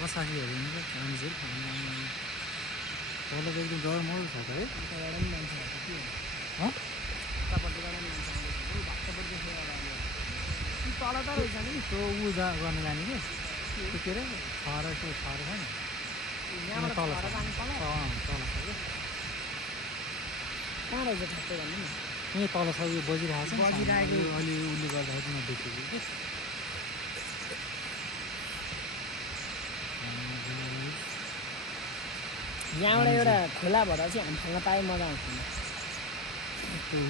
बसाखीहरू नि त मानिसहरू खानु आउनु तल त एकदम डरमर छ त है उताबाट पनि मान्छे आएको के हँ उतापट्टिबाट पनि मान्छे आउँदैछ भक्तपट्टि तल त रहेछ नि त्यो ऊ गर्न जाने कि त्यो के अरे छर त्यो छर छ नि यहाँबाट तल तल छ जाने तल तल छ कि कहाँ रहेछ ठ्याक्कै भन्नु नि यहीँ तल छ उयो बजिरहेको छ बजिरहेको। अलि उसले गर्दाखेरि नदेखेको कि यहाँबाट एउटा खोला भएर चाहिँ हामी खेल्न पाए मजा आउँथ्यो त्यो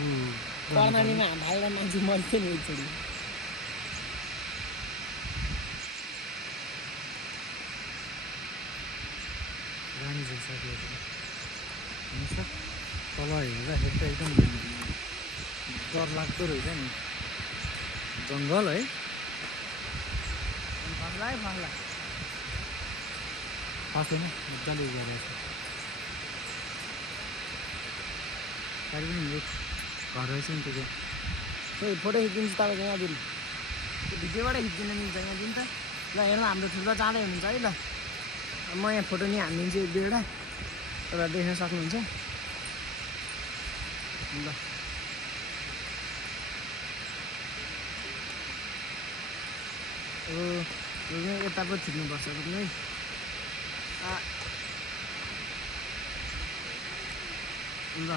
कर्णालीमा हाम हालेर मान्छे मर्थ्यो नि एकचोटि रानी झुलसाथीहरू हुन्छ तल हेर्दाखेरि त एकदम डरलाग्दो रहेछ नि जङ्गल है फस्ला है फस्ला खास होइन मजाले गरेको छ पारि पनि एक घर रहेछ नि त्यो खोइ फोटो खिचिदिन्छु तपाईँको यहाँदेखि त्यो भिडियोबाटै खिचिदिन मिल्छ यहाँदेखि त ल हेर्नु हाम्रो ठुलो जाँदै हुनुहुन्छ है ल म यहाँ फोटो नि हालिदिन्छु एक दुईवटा तपाईँ देख्न सक्नुहुन्छ ल यता पो थिच्नुपर्छ रुक्नु है ल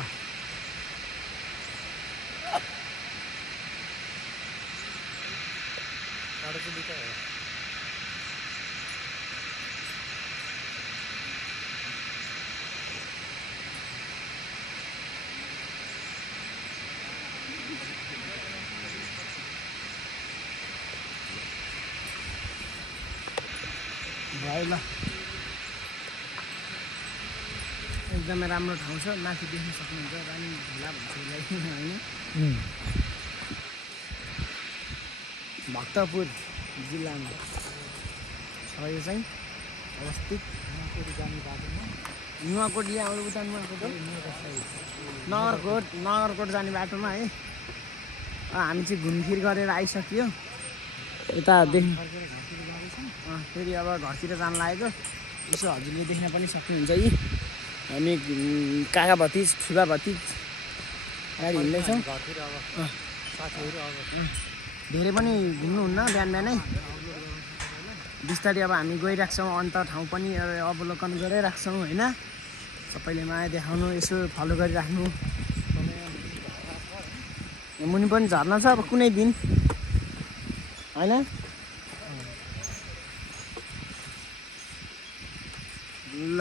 टाढो चाहिँ दुइटा हो भयो ल एकदमै राम्रो ठाउँ छ माथि देख्न सक्नुहुन्छ रानी झोला भन्छ यसलाई होइन भक्तपुर जिल्लामा छ यो चाहिँ अवस्थित नुवाकोट जाने बाटोमा नुवाकोट यहाँ आउनु उता नुवाकोट हो नगरकोट जाने बाटोमा है हामी चाहिँ घुमफिर गरेर आइसक्यो यता देख्नु फर्केर घरतिर जाँदैछौँ फेरि अब घरतिर जान लागेको यसो हजुरले देख्न पनि सक्नुहुन्छ यी हामी काका भतिज ठुला भतिज गाडी हिँड्दैछौँ घरतिर अब साथीहरू अब धेरै पनि घुम्नुहुन्न बिहान बिहानै बिस्तारै अब हामी गइरहेको छौँ अन्त ठाउँ पनि अवलोकन गरिरहेको छौँ होइन सबैले माया देखाउनु यसो फलो गरिराख्नु मुनि पनि झर्ना छ अब कुनै दिन होइन ल